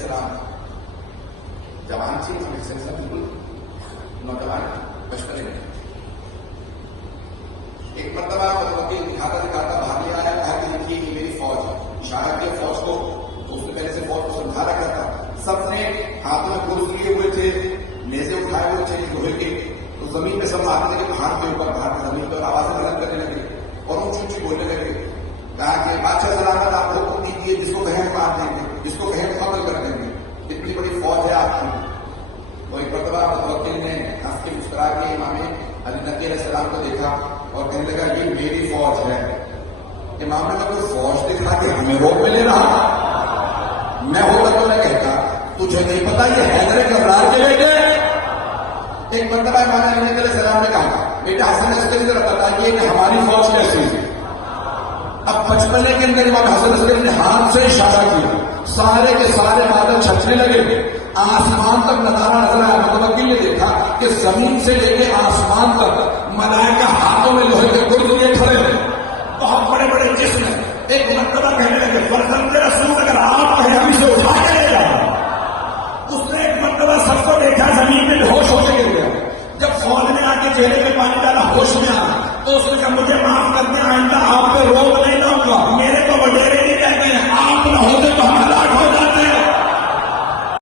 السلام جوان تھی، بالکل نوجوان بچپنے میں. ایک مرتبہ متوکل دکھاتا دکھاتا باہر لے آیا، کہا کہ دیکھیے یہ میری فوج ہے. اشارہ کیا فوج کو، تو اس نے پہلے سے فوج کو سمجھا رکھا تھا. سب نے ہاتھوں میں گرز لیے ہوئے تھے، نیزے اٹھائے ہوئے تھے لوہے کے. تو زمین میں سب مارنے لگے، پہاڑ کے اوپر، پہاڑ کی زمین پر آوازیں بلند کرنے لگے اور اونچی اونچی بولنے لگے. کہا کہ بادشاہ سلامت آپ حکم دیجیے، جس کو کہیں مار دیں گے، جس کو کہیں قتل کر دیں گے، اتنی بڑی فوج ہے آپ کی. تو ایک مرتبہ متوکل نے ہنس کے مسکرا کے امام علی نقی علیہ السلام کو دیکھا اور کہنے لگا یہ میری فوج ہے. امام نے کہا تو فوج دکھا کے ہمیں روک میں لے رہا، میں ہوتا تو میں کہتا تجھے نہیں پتا یہ حیدر کرار کے بیٹے. ایک مرتبہ امام علی نقی علیہ السلام نے کہا بیٹا حسن عسکری ذرا بتائیے کہ ہماری فوج کیسی ہے. اب بچپنے کے اندر امام حسن عسکری نے ہاتھ سے اشارہ کیا، سارے کے سارے بادل چھٹنے لگے، آسمان تک نظارہ نظر آیا. متوکل نے دیکھا کہ زمین سے لے کے آسمان تک ملائکہ ہاتھوں میں لوہے کے گرز لیے کھڑے ہیں، بہت بڑے بڑے جسم ہیں. ایک مرتبہ کہنے لگے فرزند رسول اگر آپ ہیں ہم اسے اٹھا کے لے جاؤ. اس نے ایک مرتبہ سب کو دیکھا، زمین میں ہوش ہو کے گر گیا. جب فوج نے آ کے چہرے پہ پانی ڈالا، ہوش میں آیا تو اس نے کہا مجھے معاف کر دیں، آئندہ آپ